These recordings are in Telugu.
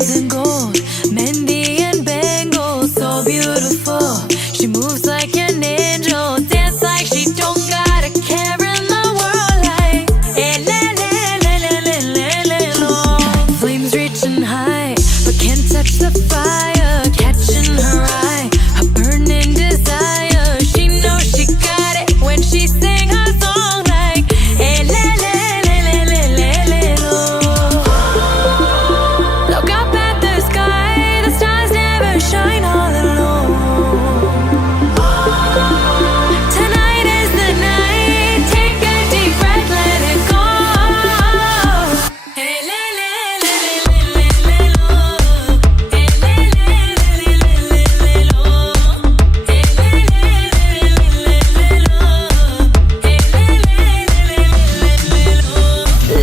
diamonds and gold, Mendy and bangles, so beautiful. She moves like an angel, dance like she don't got a care in the world. Like, eh, le, le, le, le, le, le, le, lo. Flames reaching high, but can't touch the fire, catching her eye, a burning desire. She knows she got it when she sing her song. Like, eh, le, le, le, le, le, le, le, lo. Look up at the sky, the stars never shine all alone. Tonight is the night, take a deep breath, let it go. Hey, le, le, le, le, le, le, le, lo. Hey, le, le, le, le, le, le, lo. Hey, le, le, le, le, le, lo. Hey, le, le, le, le, le, lo.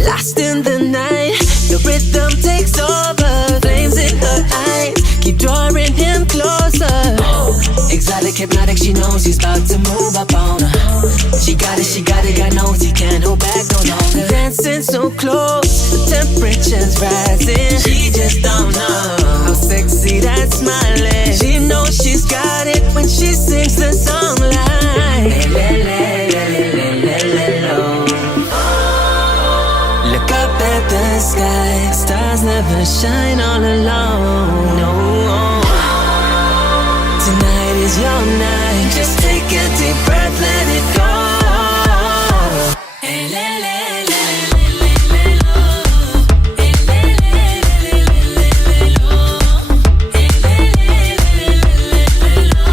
Lost in the night, the rhythm takes over. Flames in her eyes, keep drawing him closer. Exotic, hypnotic, she knows he's about to move up on her. She got it, God knows he can't hold back no longer. Dancing so close, the temperature's rising. She just don't know how sexy that smile is. She knows she's got it when she sings the song like le, le, le, le, le, le, lo. Look up at the sky, stars never shine all alone. No, tonight is your night. Just take a deep breath, let it go. Hey, le, le, le, le, le, le, lo. Hey, le, le, le, le, le, le, lo. Hey, le, le, le, le, le, lo.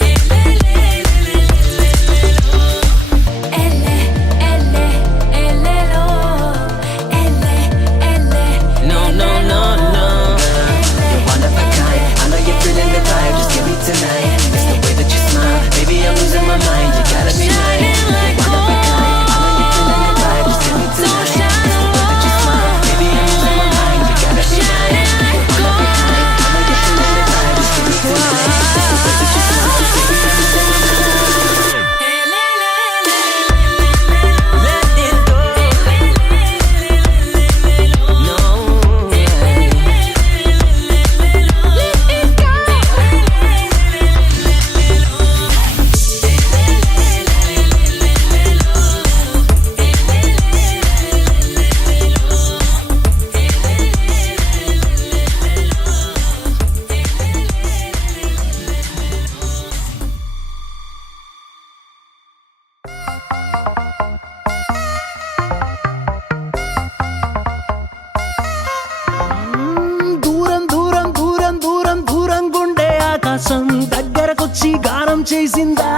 Hey, le, le, le, le, le, lo. Elle, elle, lo. Elle. No, no, no, no. You're one of a kind. I know you're feeling the vibe. Just give me tonight. It's the way that you smile. Baby, I'm losing my mind. You gotta be mine. You're one of a kind. I know you're feeling the vibe. Just give me tonight. It's the way that you smile. Baby, I'm losing my mind. You gotta be mine. You're one of a kind. I know you're feeling the vibe. Just give me tonight. It's the way that you smile. Baby, I'm losing my mind. Hey, le, le, le, le, le, lo. Let it go. No. దూరం దూరం దూరం దూరం దూరం గుండె ఆకాశం దగ్గరకొచ్చి గానం చేసిందా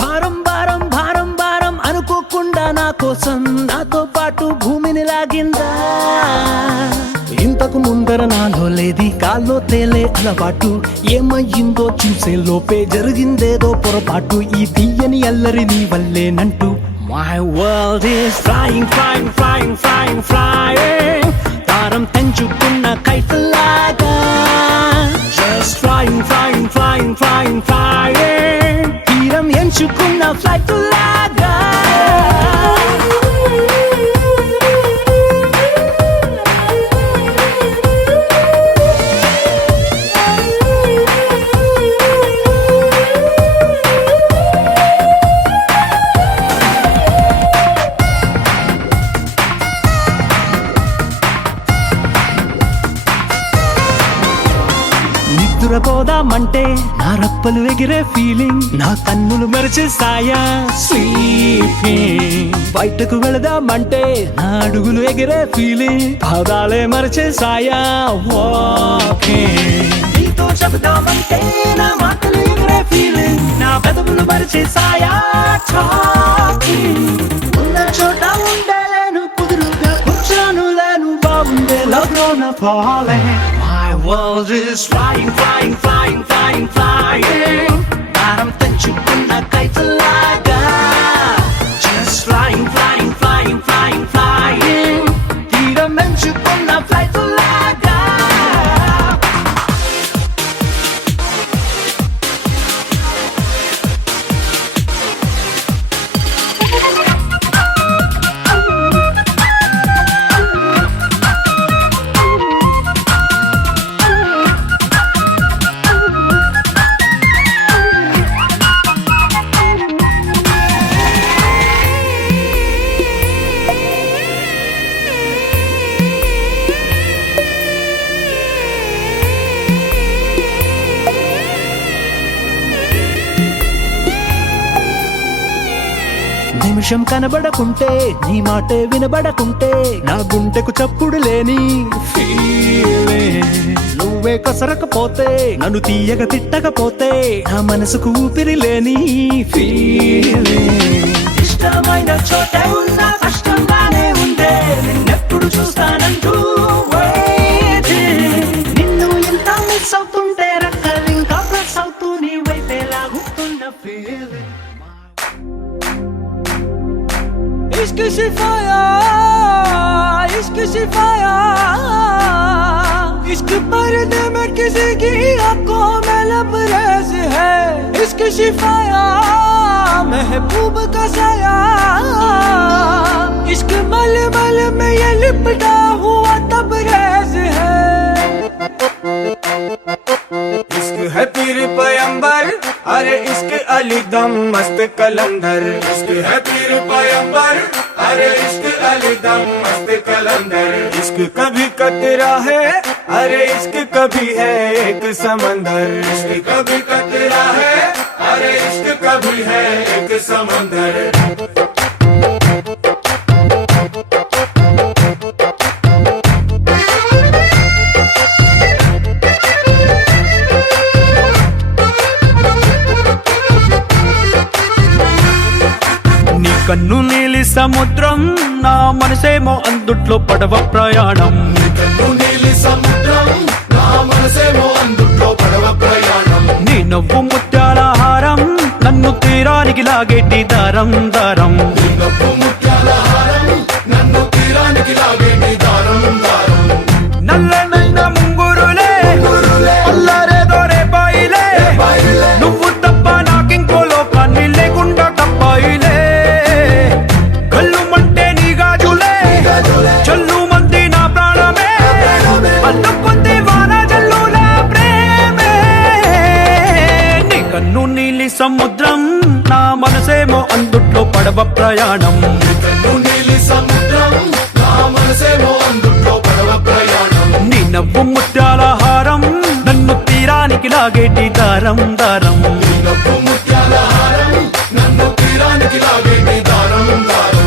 భారం భారం భారం భారం అనుకోకుండా నా కోసం నాతో పాటు భూమిని లాగిందా ఇంతకు ముందర నాలో లేది కాల్లో తేలే అలవాటు ఏమయ్యిందో చూసే లోపే జరిగిందేదో పొరపాటు ఈ తీయని అల్లరి నీ వల్లేనంటూ My world is flying, flying, flying, flying, flying. తారం తెంచుకున్న కైతలాగా Just flying, flying, flying, flying, flying. తీరం ఎంచుకున్న ఫ్లైట్ లాగా నిద్రపోదామంటే నా రప్పలు ఎగిరే ఫీలింగ్ నా కన్నులు మెరిచేస్తాయా స్లీపింగ్ బయటకు వెళదామంటే నా అడుగులు ఎగిరే ఫీలింగ్ పాదాలే మరిచేసాయా వాకింగ్ నీతో చెబుదామంటే నా మాటలు ఎగిరే ఫీలింగ్ నా పెదవులు మరిచేసాయా టాకింగ్ ఉన్న చోట ఉండలేను కుదురుగా కూర్చోను లేను బాగుండే లవ్లోన falling. My world is flying, flying, flying, flying, flying. భారం తెంచుకున్న కైతలాగా Just flying, flying, flying, flying, flying. తీరం ఎంచుకున్న ఫ్లైట్ లాగా నిమిషం కనబడకుంటే నీ మాటే వినబడకుంటే నా గుండెకు చప్పుడు లేని ఫీలింగ్ నువ్వే కొసరకపోతే నన్ను తీయగ తిట్టకపోతే నా మనసుకు ఊపిరి లేని ఫీలింగ్ ఇష్టమైన చోటే ఉన్నా కష్టంగానే ఉందే నిన్నెప్పుడు చూస్తానంటూ waiting. నిన్ను ఎంత మిస్ అవుతుంటే రక్కలు ఇంకా ప్లస్ అవుతూ నీ వైపే లాగుతున్న ఫీలింగ్ इश्क शिफाया इश्क शिफाया इश्क पर्दे में किसी की आंखों में लबरेज है इश्क शिफाया महबूब का साया इश्क मलमल में ये लिपटा हुआ तबरेज है इश्क है पीर पैगंबर अरे इश्क अली दम मस्त कलंदर इश्क है पीर पैगंबर अरे इश्क अली दम मस्त कलंदर इश्क कभी कतरा है अरे इश्क कभी है एक समंदर इश्क कभी कतरा है अरे इश्क कभी है एक समंदर కన్ను నీలి సముద్రం నా మనసేమో అందుట్లో పడవ ప్రయాణం కన్ను నీలి సముద్రం నా మనసేమో అందుట్లో పడవ ప్రయాణం నీ నవ్వు ముత్యాల హారం నన్ను తీరానికి లాగేటి దారం దారం నీ నవ్వు ముత్యాల హారం నన్ను తీరానికి లాగేటి దారం దారం నల్లనైన ముంగురులే అల్లారేదో రేపాయిలే నువ్వు తప్ప నాకింకో లోకాన్ని లేకుండా తప్పాయిలే కళ్ళుమంటే నీ గాజులే చల్లు మంది నా ప్రాణమే అల్లుకుంది వాన జల్లుల ప్రేమే నీ కన్ను నీలి సముద్రం నా మనసేమో అందుట్లో పడవ ప్రయాణం కన్ను నీలి సముద్రం నా మనసేమో అందుట్లో పడవ ప్రయాణం నీ నవ్వు ముత్యాల హారం నన్ను తీరానికి లాగేటి దారం దారం నీ నవ్వు ముత్యాల హారం నన్ను తీరానికి లాగేటి దారం దారం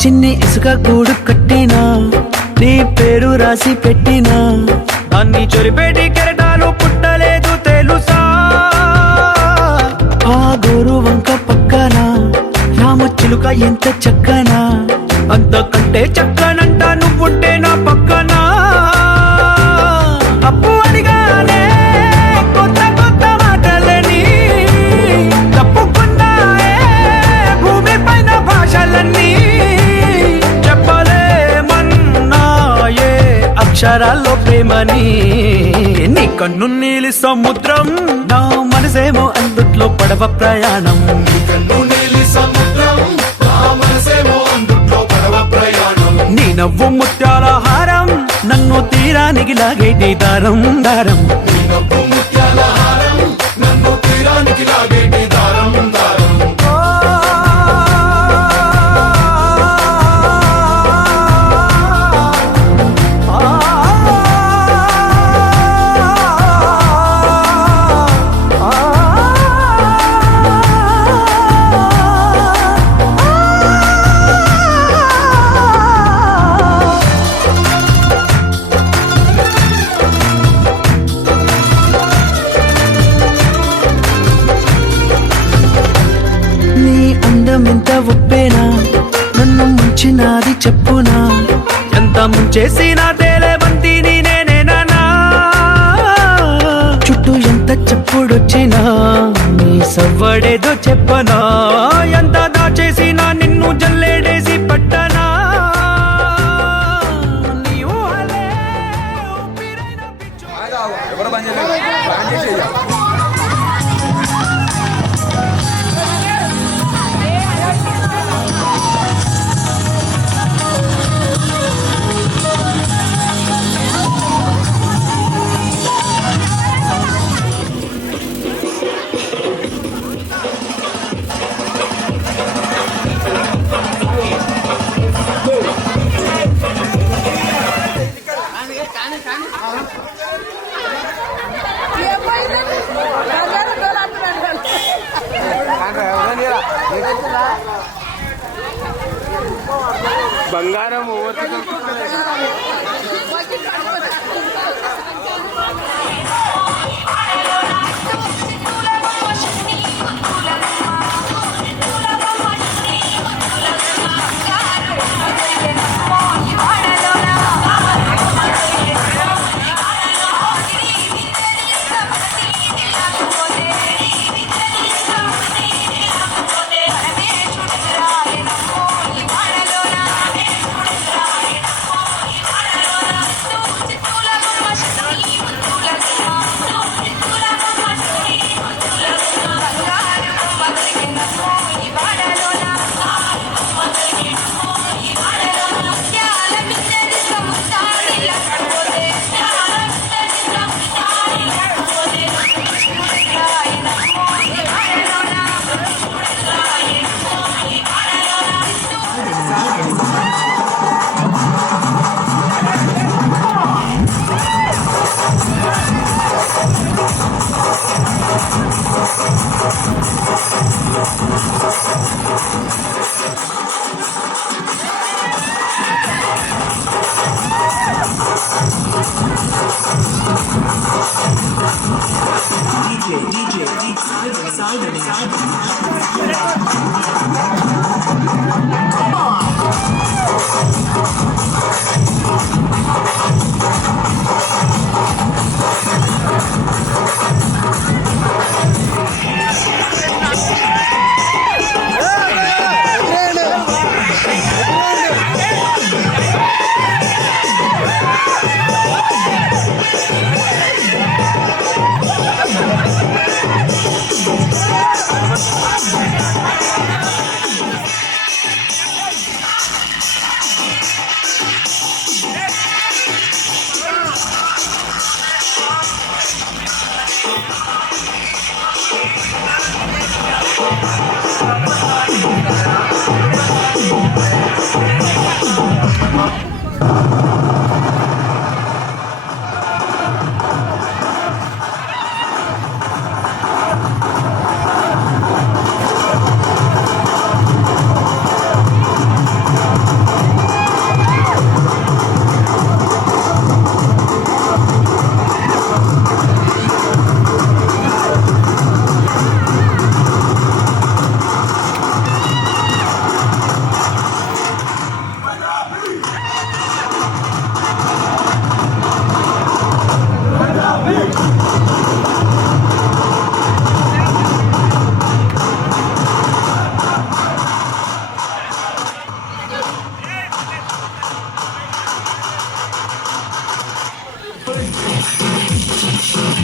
చిన్ని ఇసుక గూడు కట్టినా నీ పేరు రాసి పెట్టినా దాన్ని చొరిపేటి కెరటాలు పుట్టలేదు తెలుసా ఆ గోరు వంక పక్కన రామచిలుక ఎంత చక్కనా అంతకంటే చక్కనంట నువ్వుంటే నా పక్కన అప్పు అడిగానే కొత్త కొత్త మాటలని తప్పుకున్నాయే భూమి పైన భాషలన్నీ చెప్పలేమన్నాయే అక్షరాల్లో ప్రేమని నీ కన్ను నీలి సముద్రం నా మనసేమో అందుట్లో పడవ ప్రయాణం కన్ను నీలి సముద్రం నా మనసేమో అందుట్లో పడవ ప్రయాణం నీ నవ్వు ముత్యాల హారం నన్ను తీరానికి లాగేటి దారం దారం నీ నవ్వు ముత్యాల హారం నన్ను తీరానికి లాగేటి దారం దారం ఎంత ఉప్పేనా నన్ను ముంచినాది చెప్పునా ఎంత ముంచేసినా తేలేవంతిని నేనేనా చుట్టూ ఎంత చెప్పుడొచ్చినా నీ సవ్వడేదో చెప్పనా ఎంత దాచేసినా నిన్ను జల్లేడేసి పట్టనా నీ ఊహలే ఊపిరైన పిచ్చు బంగారం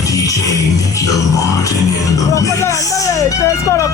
DJ Nikhil Martin in the mix.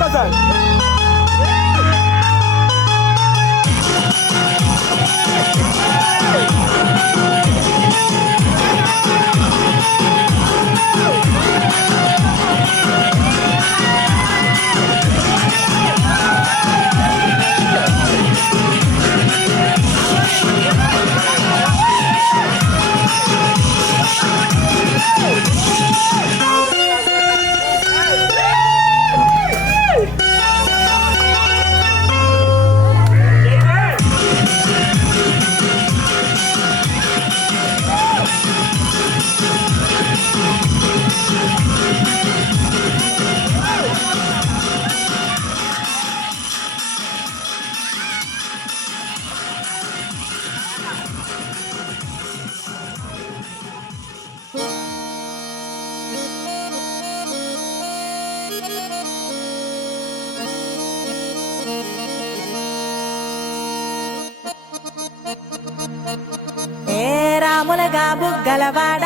రాములగా బుగ్గలవాడ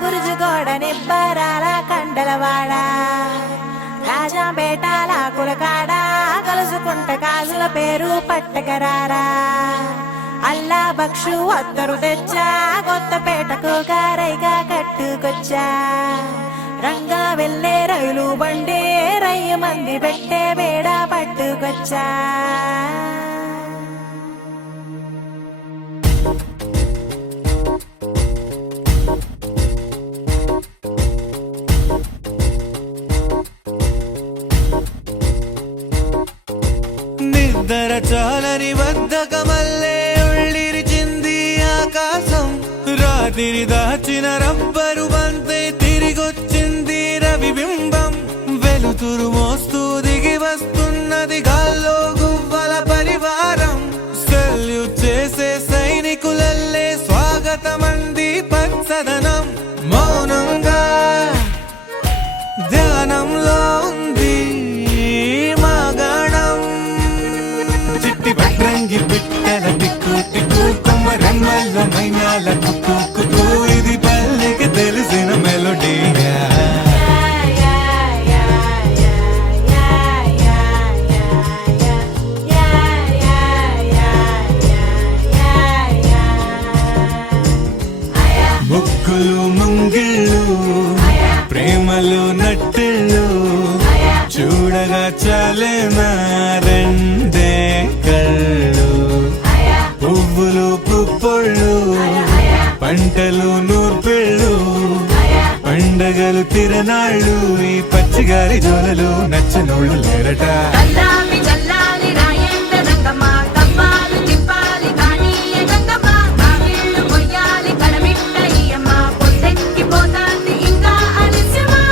బురుజుగోడ నిబ్బరాల కండలవాడ రాజాపేటాల కులకాడ కలుసుకుంట కాజుల పేరు పట్టకరారా అల్లా బక్షు అత్తరు తెచ్చా కొత్తపేటకు గారైగా కట్టుకొచ్చా రంగా వెళ్ళే రైలు బండి రయ్య మంది పెట్టే వేడ పట్టుకొచ్చా నిద్ర చాలని బద్ధకమల్లే రాత్రి దాచిన రబ్బరు బంతే తిరిగొచ్చింది రవిబింబం వెలుతురు మోస్తూ దిగి వస్తున్నది గాల్లో గువ్వల పరివారం సెల్యూట్ చేసే సైనికులల్లే స్వాగతమంది పచ్చదనం మౌనంగా ధ్యానంలో ఉంది మగణం చిట్టి భద్రంగి పిట్టల టిక్కు టిక్కు కొమ్మ రంగుల మైనాల కుక్కు కుక్కు ఇది పల్లెకి తెలిసిన మెలోడీయా ముగ్గులు ముంగిళ్ళు ప్రేమలు నట్టిళ్ళు చూడగా చాలేనా రెండే కళ్ళు పువ్వులు పుప్పొళ్ళు పంటలు నూర్పిళ్ళు పండగలు తిరనాళ్ళు ఈ పచ్చిగారి జోలలు నచ్చనోళ్ళు లేరట చల్లాలి చల్లాలి రాయేంద్ర రంగమ్మ కవ్వాలి తిప్పాలి కానీయ గంగమ్మ కావిళ్ళు కొయ్యాలి కడమిట్ట ఈయమ్మ పొద్దెక్కి పోతాంది ఇంకా అలిస్యమా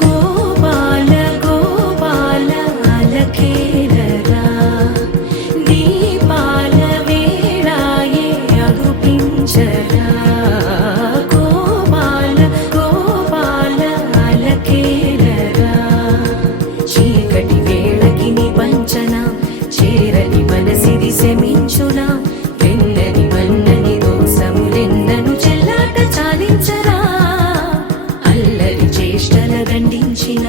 గోపాల గోపాల అలకేరరా దీపాల వేళాయే అగుపించరా గోపాల గోపాల అలకేరరా చీకటి వేళకి నీ పంచన చేరని మనసిది శమించున వెన్నని మన్నని దోసములెన్నను చెల్లాట చాలించరా అల్లరి చేష్టల దండించిన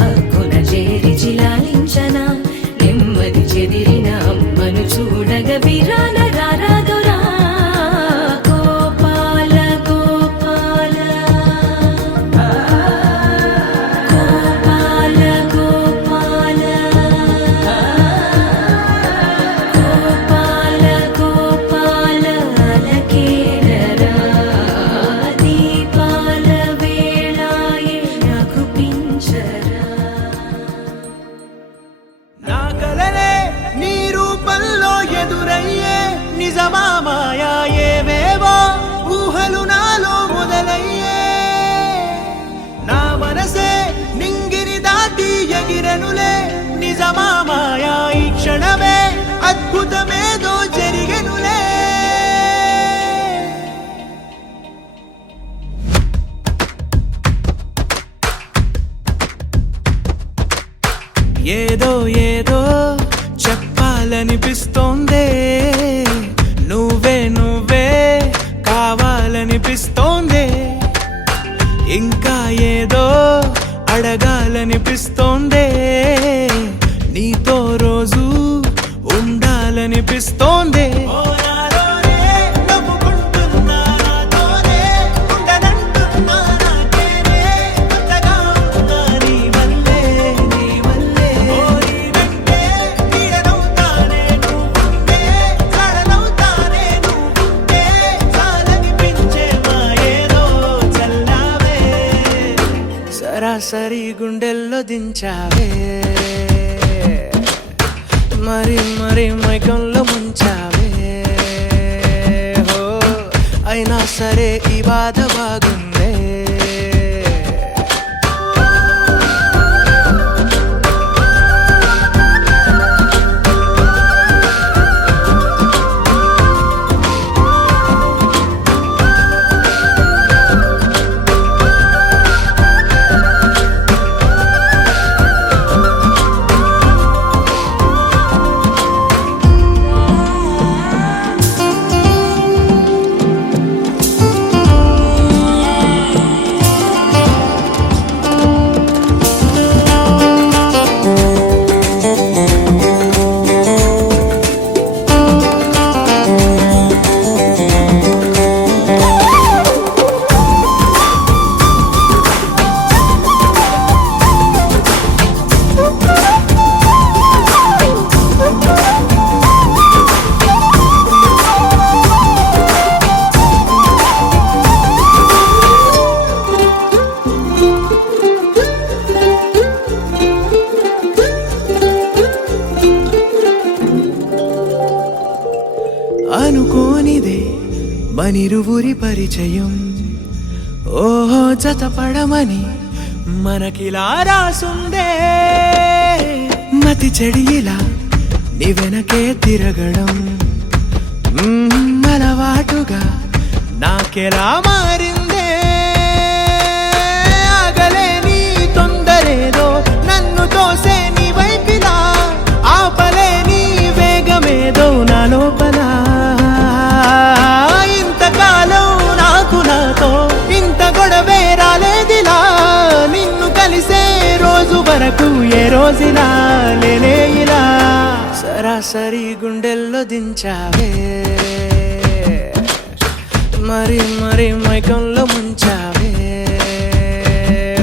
హక్కున చేరి చిలాలించన నెమ్మది చెదిరిన అమ్మను చూడగ విరాన రారాదురా గోపాల గోపాల గోపాల గోపాల గోపాల గోపాల అలకేరరా దీపాల వేళాయే అగుపించరా నా కలలే నీ రూపంలో ఎదురయ్యే నిజమా మాయా ఏవేవో ఊహలు నాలో మొదలయ్యే నా మనసే నింగిని దాటి ఎగిరనులే నిజమా మాయా ఈ క్షణమే అద్భుతమేదో జరిగెనులే ఏదో ఏదో చెప్పాలనిపిస్తోందే నువ్వే నువ్వే కావాలనిపిస్తోందే ఇంకా ఏదో అడగాలనిపిస్తోందే నీతో రోజు ఉండాలనిపిస్తోందే సరాసరి గుండెల్లో దించావే మరి మరి మైకంలో ముంచావే హో అయినా సరే ఈ బాధ బాగుందే మనిరువురి పరిచయం ఓహో జతపడమని మనకిలా రాసుందే మతి చెడి ఇలా నీ వెనకే తిరగడం అలవాటుగా నాకెలా మారిందే ఆగలేని తొందరేదో నన్ను తోసే నీ వైపిలా ఆపలేని వేగమేదో నా లోపల ఇంతకాలం నాకు నాతో ఇంత గొడవే రాలేదిలా నిన్ను కలిసే రోజు వరకు ఏ రోజులా లేనే ఇలా సరాసరి గుండెల్లో దించావే మరి మరి మైకంలో ముంచావే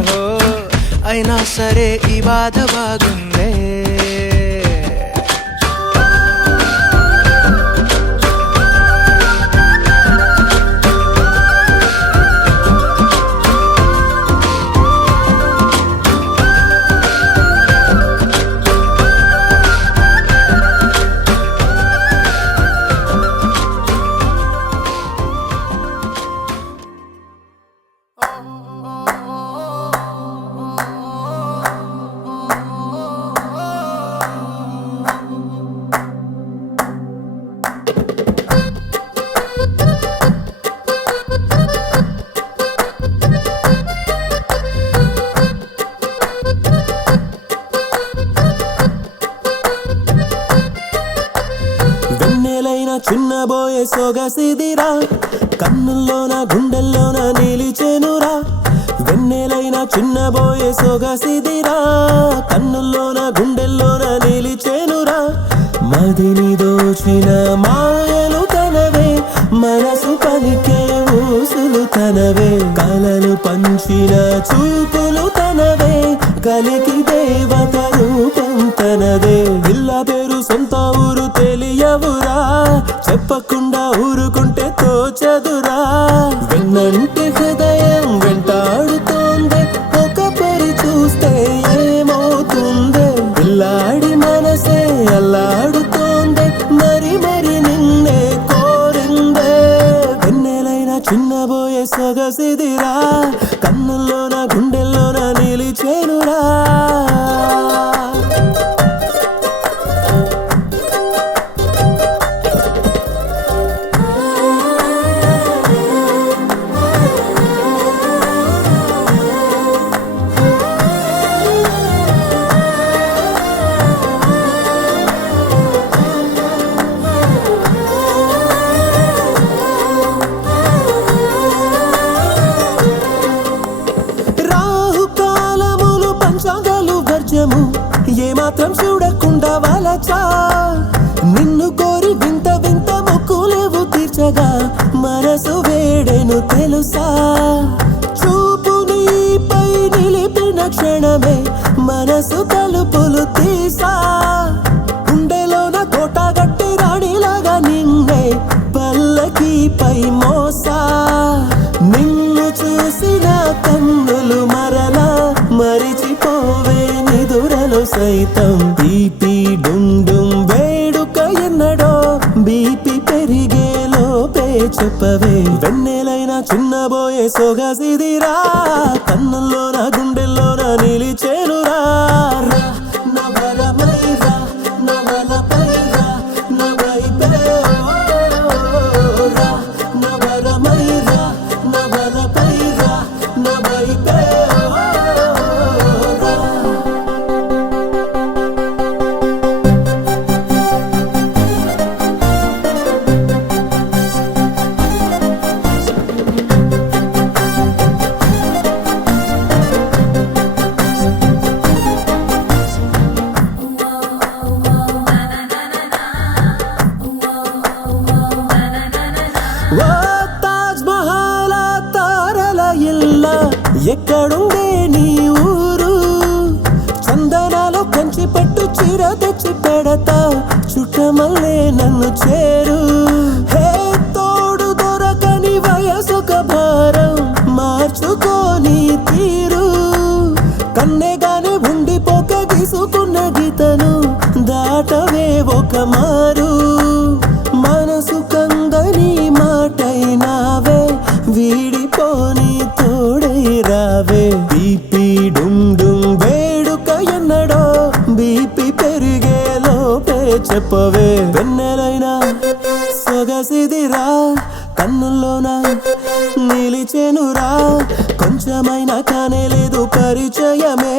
హో అయినా సరే ఈ బాధ బాగుందే చిన్నబోయే సొగసిదిరా కన్నుల్లోన గుండెల్లోన నిలిచెనురా వెన్నెలైన చిన్నబోయే సొగసిదిరా కన్నుల్లోన గుండెల్లోన నిలిచెనురా మదిని దోచిన మాయలు తనవే మనసు పలికే ఊసులు తనవే కలలు పంచిన చూపులు తనవే కలికి దేవత రూపం తనదే ఇల్ల పేరు సొంత ఊరు తెలియవురా చెప్పకుండా ఊరుకుంటే తోచదురా వెన్నంటి హృదయం వెంటాడుతోంది ఒక పరి చూస్తే ఏమవుతుంది పిల్లాడి మనసే అల్లాడుతోంది మరి మరి నిన్నే కోరిందే వెన్నెలైన చిన్నబోయే సొగసిదిరా కన్నుల్లోన గుండెల్లోన నిలిచేనురా ఏమాత్రం చూడకుండా వలచా నిన్ను కోరి వింత వింత మొక్కులేవు తీర్చగా మనసు వేడెను తెలుసా చూపు నీపై నిలిపిన క్షణమే మనసు తలుపులు తీసా గుండెలోన కోట గట్టి రాణిలాగా నిన్నే పల్లకిపై మోసా నిన్ను చూసిన కన్నులు మరలా మరిచిపోవే నిదురలు సైతం బీపీ డుండుం వేడుక ఎన్నడో బీపీ పెరిగే లోపే చెప్పవే వెన్నెలైన చిన్నబోయే సొగసిదిరా కన్నుల్లోన గుండెల్లోన నిలిచేనురా నవరమైరా నవలపైరా నవైపేరా నవరమైరా నవలపైరా నవైపేరా ఓ తాజ్ మహల్ తారల ఇల్ల ఎక్కడుండే నీ ఊరు చందనాలో కంచి పట్టు చీర తెచ్చి పెడతా చుట్టమల్లే నన్ను చేరు హే తోడు దొరకని వయసొక భారం మార్చుకోని తీరు కన్నెగానే ఉండిపోక గీసుకున్న గీతను దాటవే ఒక మారు మనసు కందని మాటైనా చెప్పవే వెన్నెలైనా సొగసిదిరా కన్నుల్లోన నిలిచెనురా కొంచెమైనా కానే లేదు పరిచయమే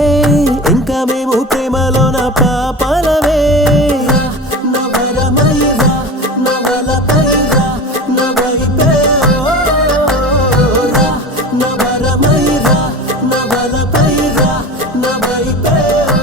ఇంకా మేము ప్రేమలోన పాపలమే నవరమైరా నవలపైరా నవైపే రా నవరమైరా నవలపైరా నవైపే రా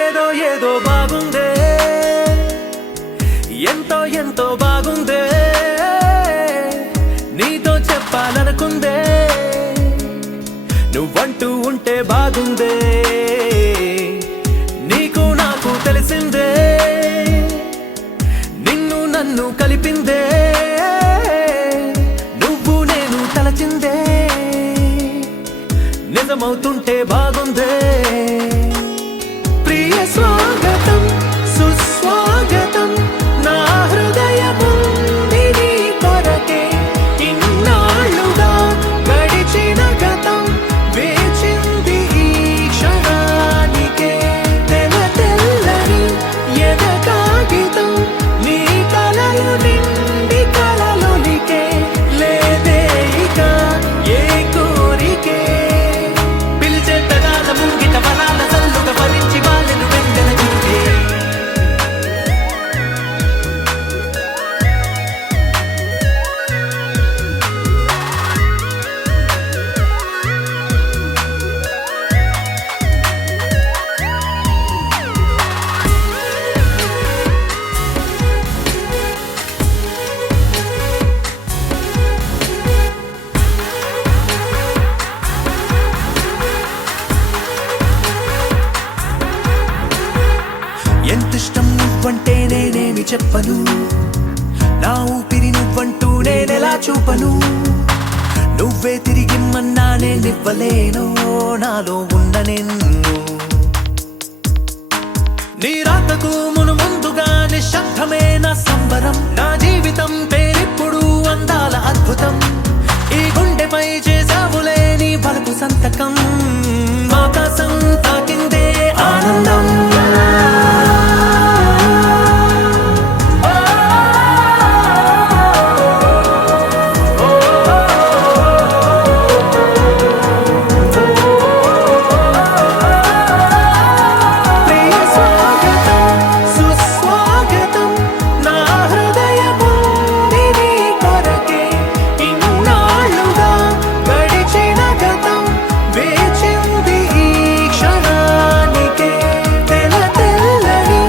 ఏదో ఏదో బాగుందే ఎంతో ఎంతో బాగుందే నీతో చెప్పాలనుకుందే నువ్వంటూ ఉంటే బాగుందే నీకు నాకు తెలిసిందే నిన్ను నన్ను కలిపిందే నువ్వు నేను తలచిందే నిజమవుతుంటే బాగుందే ప్రియ స్వాగతం సుస్వాగతం నా హృదయముంది నీ కొరకే ఇన్నాళ్ళుగా గడిచిన గతం వేచింది ఈ క్షణానికే తెల్ల తెల్లని ఎద కాగితం నీ కలలు నిండి కలలొలికే లేదే ఇక ఏ కోరికే పిలిచే తగాల ముంగిట వరాల సల్లుగా భరించి వాళ్ళను వెంటన చూపే ఎంతిష్టం నువ్వంటే నేనేమి చెప్పను నా ఊపిరి నువ్వంటూ నేనెలా చూపను నువ్వే తిరిగిమ్మన్నా నేనివ్వలేను నాలో ఉన్న నిన్ను నీ రాకకు మును ముందుగా నిశ్శబ్దమే నా సంబరం నా జీవితం పేరిప్పుడు అందాల అద్భుతం ఈ గుండెపై చేసావులే నీ బలపు సంతకం ఆకాశం తాకిందే ఆనందం ప్రియ స్వాగతం సుస్వాగతం నా హృదయముంది నీ కొరకే ఇన్నాళ్ళుగా గడిచిన గతం వేచింది ఈ క్షణానికే తెల్ల తెల్లని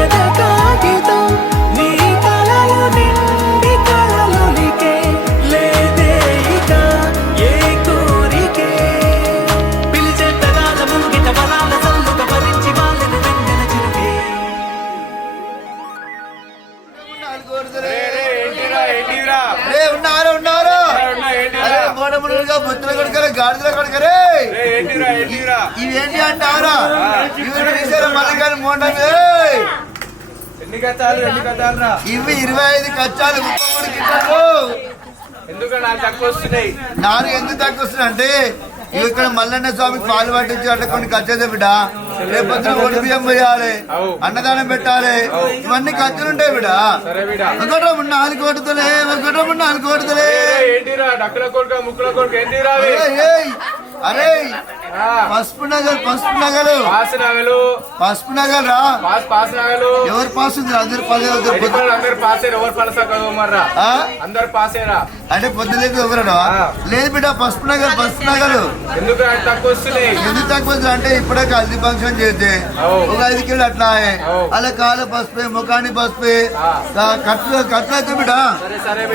ఎద కాగితం నీ కలలు నిండి కలలొలికే లేదే ఇక ఏ కోరికే పిలిచే తగాల ముంగిట వరాల సల్లుగా భరించి వాళ్ళను వెంటన చిరుకే ఇవేంటి అంటారా మల్లికాయలు మోండవి ఎన్ని కట్టాలు ఇవి 25 కచ్చాలు 33 గిన్నెలు ఎందుకు నాకు తక్కువ వస్తున్నాయి నాలుగు ఎందుకు తక్కువ వస్తున్నాయి అంటే ఇవి ఇక్కడ మల్లన్న స్వామికి పాలు పట్టించి అంటే కొన్ని ఖర్చు బిడ్డ రేపొద్దున ఒడి బియ్యం పోయాలి అన్నదానం పెట్టాలి ఇవన్నీ ఖర్చులు ఉంటాయి బిడ్డ ఒకటో 4 కోటుతలే ఒకటో 4 కోటుతలే ఏంటిరా డక్కుల కొడుక ముక్కుల కొడుక ఏంటిరా అరే పసుపు నగలు పసుపు నగలు రా పాస్ నగలు ఎవరు పాస్ ఉంది అందరు అందరు పాసే ఎవరు పలసా మర్రా అందరు పాసేరా అంటే పొద్దులేదు ఎవరన్నా లేదు బిడ్డ పసుపు నగలు ఎందుకు తక్కువ వస్తున్నాయి ఎందుకు తక్కువ అంటే ఇప్పుడే హల్దీ ఫంక్షన్ చేస్తే ఒక 5 కిలో అట్లా అలా కాళ్ళ పసుపు ముఖాన్ని పసుపు కట్లు అయితే బిడ్డ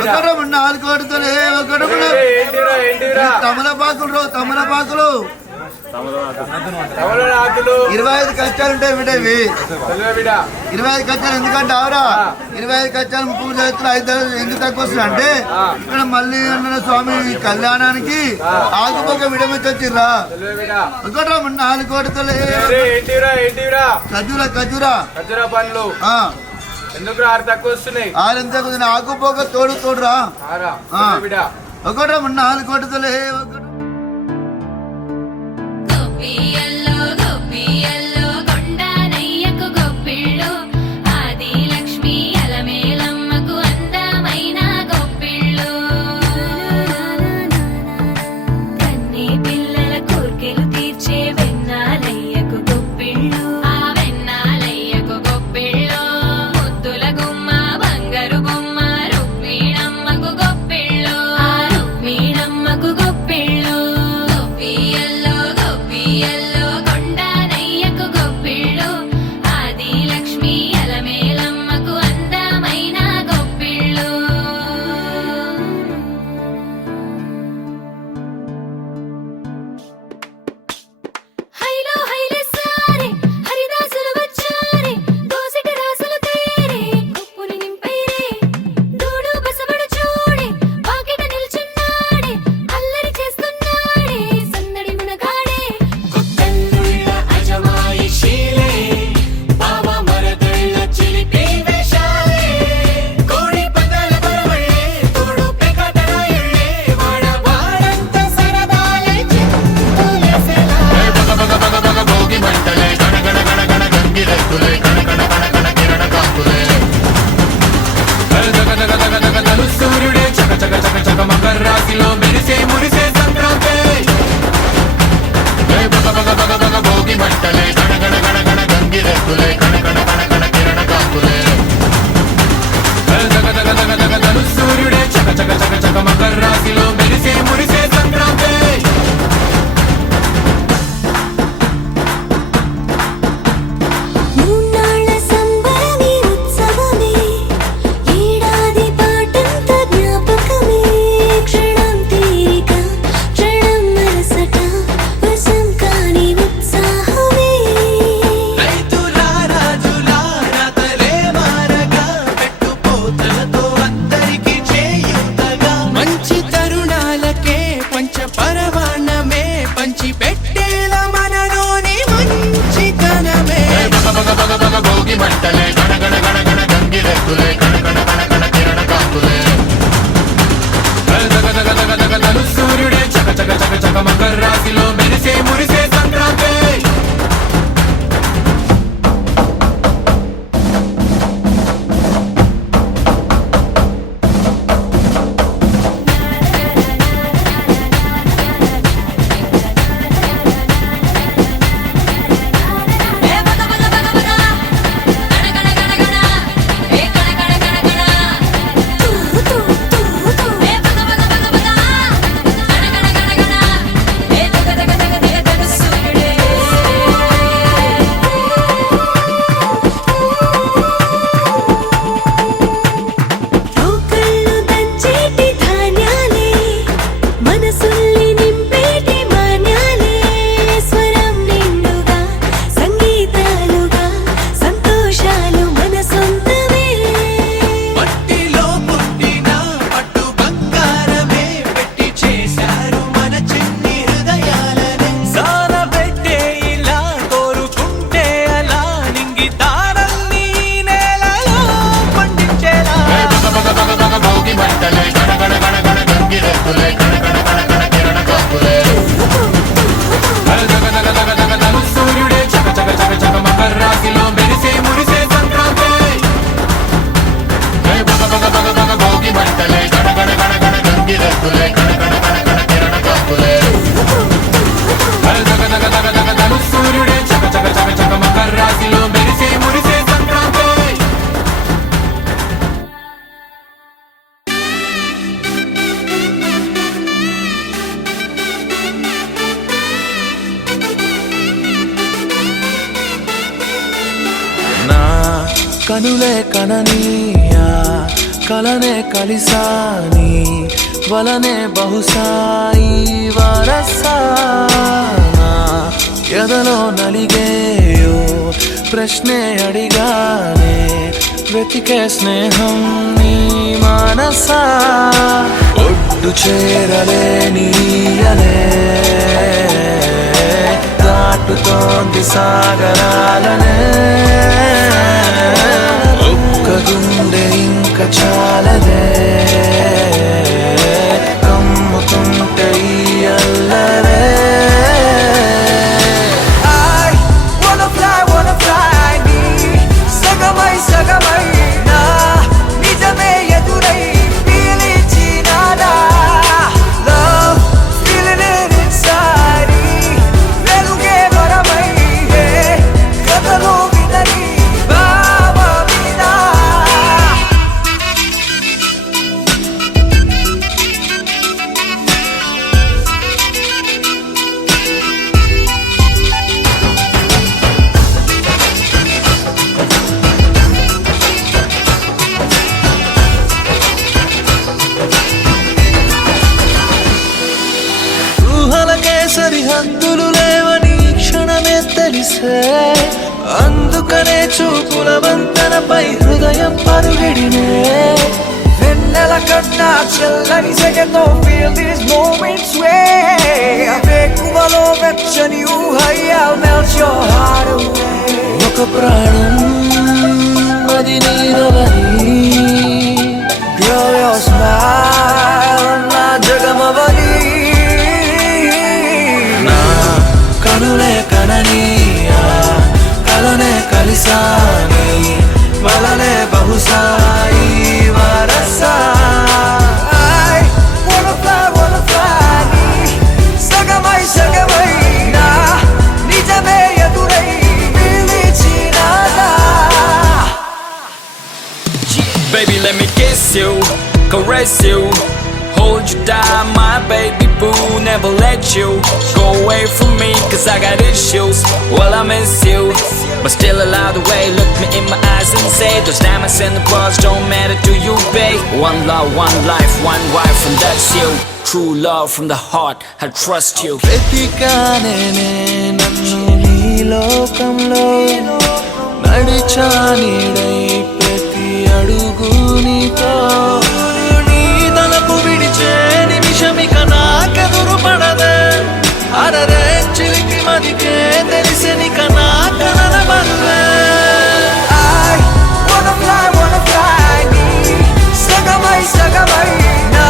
ఒకటో 4 కోటుతలే ఒకటో తమలపాకులు తమలనాథులు 25 కష్టాలు ఉంటాయి బిడ్డ ఇవి. 25 కష్టాలు ఎందుకంటే అవరా 25 కష్టాలు 30 చేతులు 5 ఎందుకు తక్కువ వస్తుంది అంటే ఇక్కడ మళ్ళీ స్వామి కళ్యాణానికి ఆకుపోక విడమిచ్చొచ్చిర్రా ఒకట్రా 4 కోటలు ఖజూరా పండ్లు ఎందుకు 6 తక్కువ వస్తున్నాయి 6 ఎంత ఆకుపోక తోడురా ఒకట్రా 4 కోటలు గోపియల్లో గోపియల్లో కొండానయ్యకు గొప్పిళ్ళు ఆది లక్ష్మి అలమేలమ్మకు అందమైన గొప్పిళ్ళు కన్నీ పిల్లల కోర్కెలు తీర్చే వెన్నాలయ్యకు గొప్పిళ్ళు ఆ వెన్నాలయ్యకు గొప్పిళ్ళు ముద్దుల గుమ్మ బంగారు బొమ్మ రుక్మిణమ్మకు గొప్పిళ్ళు ఆ రుక్మిణమ్మకు గొప్పిళ్ళు గోపియల్లో గోపియల్లో కొండానయ్యకు గొప్పిళ్ళు ఆది లక్ష్మి అలమేలమ్మకు అందమైన గొప్పిళ్ళు హైలో హైలే సారే హరిదాసులు వచ్చారే దోసిటి రాసులు తేరే కుప్పుని నింపైరే దూడు బసబడు చూడే వాకిట నిల్చున్నాడే అల్లరి చేస్తున్నాడే సందడి మునగాడే కొత్తల్లుళ్ళ అజమాయిషీలే బావ మరదళ్ళ చిలిపి వేషాలే కోడి పదాల బరవళ్ళే తోడు పెకటరాయుళ్ళే వాడంత సరదాలే చింతులేసేలా భోగి మంటలే గణగణ గణగణ గంగిరెద్దులే కణకణ కణకణ కిరణ కాకులే గగ సూర్యుడే చక చక చక చక మకర రాశిలో మెరిసే మురిసే సంక్రాంతి భోగి మంటలే గణగణ గణగణ గంగిరెద్దులే కణకణ కణకణ కిరణ కాకులే గగ సూర్యుడే చక చక చక చక మకర రాశిలో మెరిసే మురిసే సంక్రాంతి మూన్నాళ్ళ సంబరమే ఉత్సవమే ఏడాది పాటంత జ్ఞాపకమే క్షణం తీరిక క్షణం మరసట వశం కాని ఉత్సాహమే రైతుల రాజుల రాతలే మారగా పెట్టుపోతలతో అందరికీ చేయూతగా మంచి తరుణాలకే పంచ పరవాణమే పంచి పెట్టేల మనలోని మంచితనమే భోగి మంటలే గణగణ గణగణ గంగిరెద్దులే కణకణ కణకణ కిరణ కాకులే సూర్యుడే చక చక చక చక మకర రాశిలో మెరిసే మురిసే సంక్రాంతి ఏ బగ బగ బగ బగ గణ గణ గణ గణ ఏ గణ గణ గణ గణ తూ తూ తూ తూ ఏ బగ బగ బగ బగ గణ గణ గణ గణ ఏ దగ దగ దగ దగ దగ సూర్యుడే రోకళ్ళు దంచేటి ధాన్యాలే మనసుల్ని నింపేటి మాన్యాలే స్వరం నిండుగా సంగీతాలుగా సంతోషాలు మన సొంతమే మట్టిలో పుట్టిన పట్టు బంగారమే పెట్టి చేశారు మన చిన్ని హృదయాలనే సాన పెట్టే ఇలా కోరుకుంటే అలా నింగి తారల్ని నేలలో పండించేలా భోగి మంటలే గణగణ గణగణ గంగిరెద్దులే కణకణ కణకణ కిరణ కాకులే సూర్యుడే చక చక చక చక మకర రాశిలో మెరిసే మురిసే సంక్రాంతి భోగి మంటలే గణగణ గణగణ గంగిరెద్దులే కణకణ కణకణ కిరణ కాకులే సూర్యుడే చక చక చక చక మకర రాశిలో మెరిసే మురిసే సంక్రాంతి నా కనులే కననీయా కలనే కలిసాని వలనే బహుశా ఈ వరసా ఎదలో నలిగేయో ప్రశ్నే అడిగానే వెతికే స్నేహం నీ మానసా ఒడ్డు చేరలేనియలే దాటుతోంది సాగరాలనే ఒక్క గుండె ఇంక చాలదే కమ్ముతుంటే ఈ అల్లరే సగమై నా నిజమే ఎదురై పీలిచినాదా లవ్ ఫీలింగ్ ఇట్ ఇన్సైడ్ వెలుగే వరమై కథలో వినని భావమినా ఊహలకే సరిహద్దులు లేవని క్షణమే తెలిసే అందుకనే చూపుల వంతనపై హృదయం పరుగిడినే వెన్నెల కన్నా చల్లని సెగతో feel these moments way వేకువలో వెచ్చని ఊహయ్యా melt your heart away ఒక ప్రాణం అది నీదవని girl your smile నా జగమవని నా కనులే కననీయా కలనే కలిసాని వలనే బహుసాయి వరసా I wanna fly సగమై నా నిజమే ఎదురై పిలిచినాదా Baby, let me kiss you, caress you, hold you down, my baby boo. Never let you go away from me, cause I got issues. Well, I miss you, but still allow the way. Look me in my eyes and say those diamonds and the pearls don't matter to you, babe. One love, one life, one wife, and that's you. True love from the heart, I trust you. వెతికానే నన్ను నీ లోకంలో నడిచా నీడై ప్రతి అడుగు నీతో నీ తలపు విడిచే నిమిషమిక నాకెదురు పడదే అరరే చిలికి మదికే తెలిసనిక నా కలన బరువే I wanna fly సగమై నా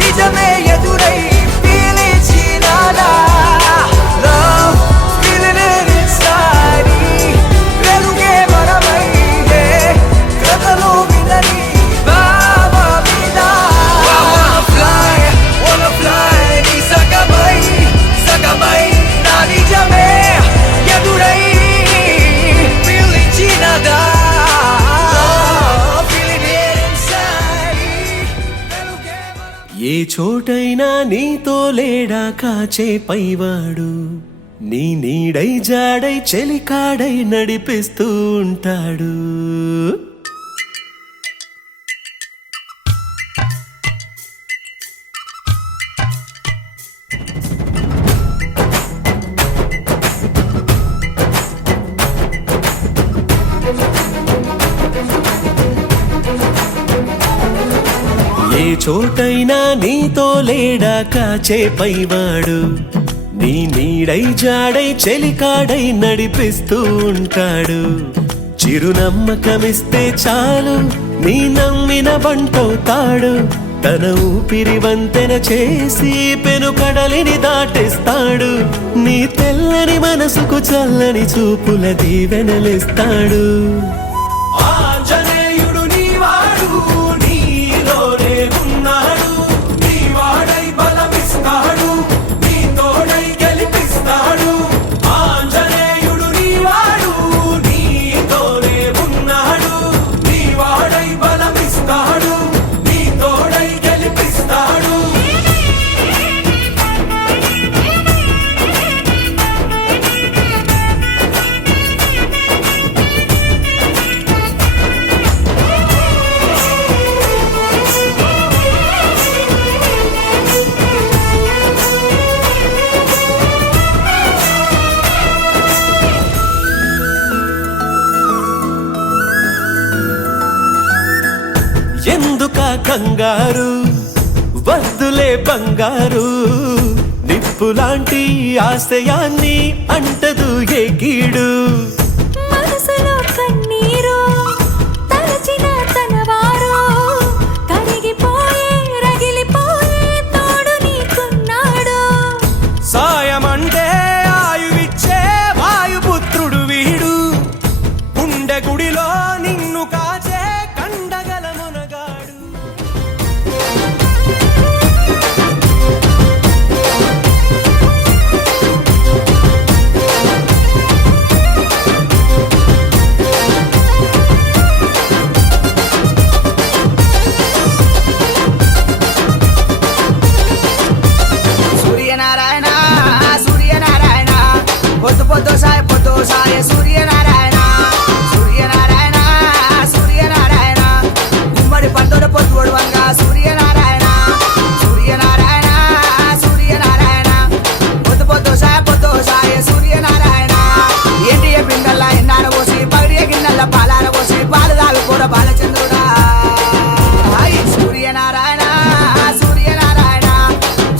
నిజమే ఎదురై పిలిచినాదా love feeling it inside వెలుగే వరమై కథలో వినని భావమినా wanna fly నీ సగమై నా నిజమే ఎదురై పిలిచినాదా ఏ చోటైనా నీతో లేడా కాచే పైవాడు నీ నీడై జాడై చెలికాడై నడిపిస్తూ ఉంటాడు ఏ చోటైనా నీతో లేడా కాచే పైవాడు నీ నీడై జాడై చెలికాడై నడిపిస్తూ ఉంటాడు చిరునమ్మకమిస్తే చాలు నీ నమ్మిన బంటవుతాడు తన ఊపిరి వంతెన చేసి పెను కడలిని దాటేస్తాడు నీ తెల్లని మనసుకు చల్లని చూపుల దీవెనలిస్తాడు ఆంజనేయుడు నీవాడు నీలోనే ఉన్నాడు నీవాడై బలమిస్తాడు నీ తోడై గెలిపిస్తాడు ఆంజనేయుడు నీవాడు నీతోనే ఉన్నాడు నీవాడై బలమిస్తాడు నీ తోడై గెలిపిస్తాడు కంగారు వద్దులే బంగారు నిప్పులాంటి ఆశయాన్ని అంటదు ఏ కీడు మనసులో కన్నీరు తలచిన తనవారు కరిగిపోయే రగిలిపోయే తోడు నీకున్నాడు సాయమంటే ఆయువిచ్చే వాయుపుత్రుడు వీడు గుండె గుడిలో నిన్ను కాచే కండగల మునగాడు సూర్యనారాయణ సూర్యనారాయణ పొద్దు పొద్దు సాయ సూర్యనారాయణ సూర్యనారాయణ సూర్యనారాయణ గుమ్మడి పండుగ పొద్దు ఒడవంగా సూర్యనారాయణ సూర్యనారాయణ సూర్యనారాయణ పొద్దు పొద్దు సాయ సూర్యనారాయణ ఏంటి పిండల్లా ఎన్నార పోసి పగిడియ గిన్నెల పాలార పోసి పాలు తాగు కూడా బాలచంద్రుడా సూర్యనారాయణ సూర్యనారాయణ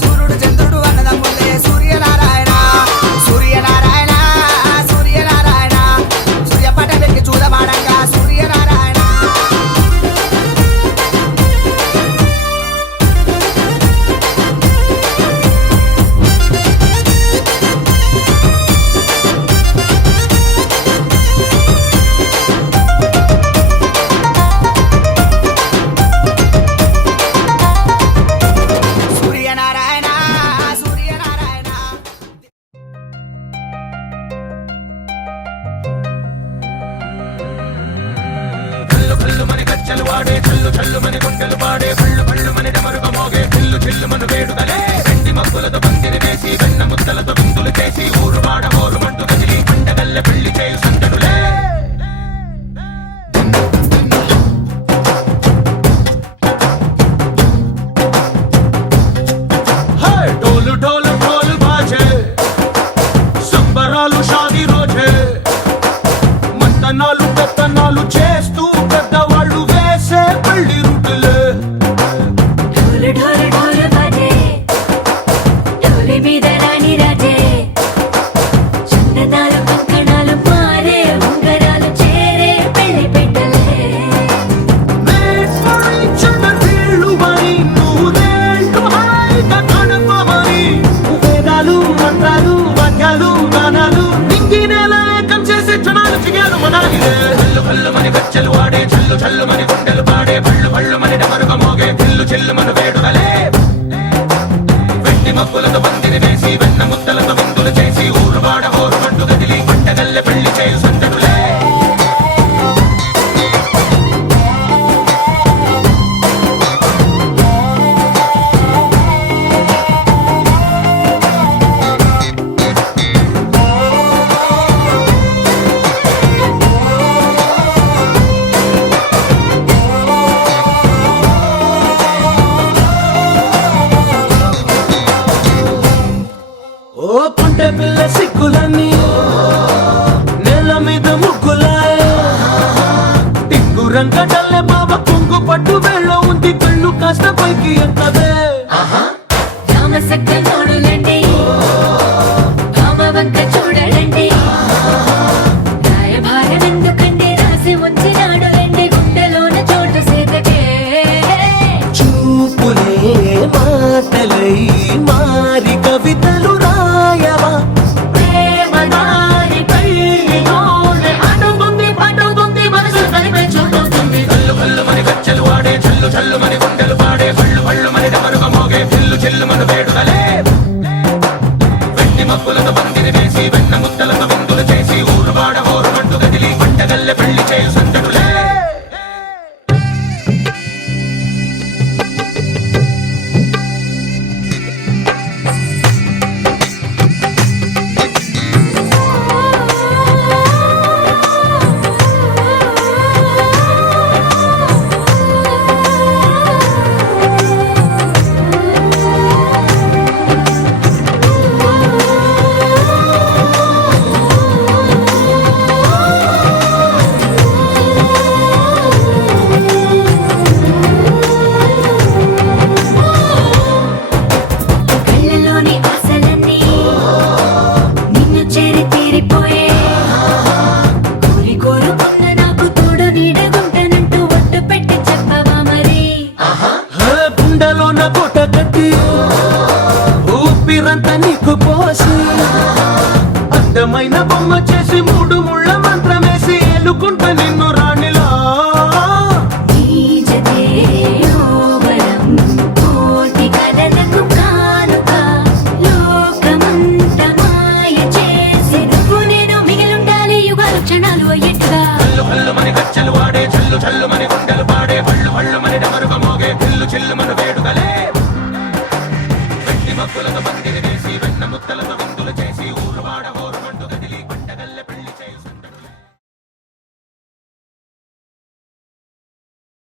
సూర్యుడు చంద్రుడు అన్నదమ్ములే సూర్యనారాయణ సూర్యనారాయణ సూర్యనారాయణ సూర్యపట వెక్కి చూడమాడంగా సూర్యనారాయణ సూర్యనారాయణ సూర్యనారాయణ కల్లు కల్లు మని కచ్చలు వాడే చల్లు చల్లు మని గుండెలు పాడే పళ్ళు పళ్ళు మని డమరుగ మోగే చిల్లు చిల్లు మన వేడుదలే వెండి మబ్బులతో పందిరి వేసి వెన్న ముద్దలతో బిందులు చేసి ఊరు వాడ ఊరు మంటు కదిలి పండగల్లె పెళ్లి చేయు సందడులే డోలు డోలు ఢోలు బాజే సంబరాలు షాదీ రోజే మంతనాలు పెత్తనాలు చేస్తూ పెద్దవాళ్ళు వేసే పెళ్లి రుటులే ढोल ढोल ढोल बाजे ढोली మీద రాణి రాజే చందనాలు కంకణాలు మారే ఉంగరాలు చేరే పెళ్లి పెట్టలే వీళ్ళుమని నూరేళ్ళు హాయిగా గడపమని వేదాలు మంత్రాలు వాక్యాలు గానాలు నింగినేల ఏకం చేసే క్షణాలు చిగాలు మనాలిలే కల్లు కల్లు మని గచ్చలు వాడే చల్లు చల్లు మని గుండెలు పాడే పళ్ళు పళ్ళు మని డమరుగ మోగే చిల్లు చిల్లు మన వేడుదలే వెండి మబ్బులతో పందిరి వేసి వెన్న ముద్దలతో విందులు చేసి ఊరు వాడ ఊరు మంటు గదిలి పంటగల్లె పెళ్లి చేయు సందడులే ఓ పుంటె పిల్ల సిక్కులన్నీ నేల మీద ముగ్గులాయ టింగు రంగడల్లె బాబా కుంగు పట్టు వెళ్ళ ఉంది కళ్ళు కాస్త పైకి ఎక్కదే రామ సక్క నోడులండి రామ వంక చూడడండి రాయభారం ఎందుకండి రాసి ఉంచినాడు రండి గుండెలోన చోటు సేతకే చూపులే మాటలై మారి కవితలు రాయవా ప్రేమ దారి పెళ్లిలోనే అడుగుంది మనసు కలిపే చోటొస్తుంది కల్లు కల్లు మని గచ్చలు వాడే చల్లు చల్లు మని గుండెలు పాడే పళ్ళు పళ్ళు అందమైన బొమ్మ చేసి 3 ముళ్ళ మంత్రమేసి ఏలుకుంట నిన్ను రాణిలా చల్లు వాడే చల్లు చల్లు మని గుండెలు పాడే పళ్ళు పళ్ళు మని డమరుగ మోగే పిల్లు చిల్లు మన వేడుకలే వెట్టి మక్కులతో పందిరి వేసి వెన్న ముత్తలతో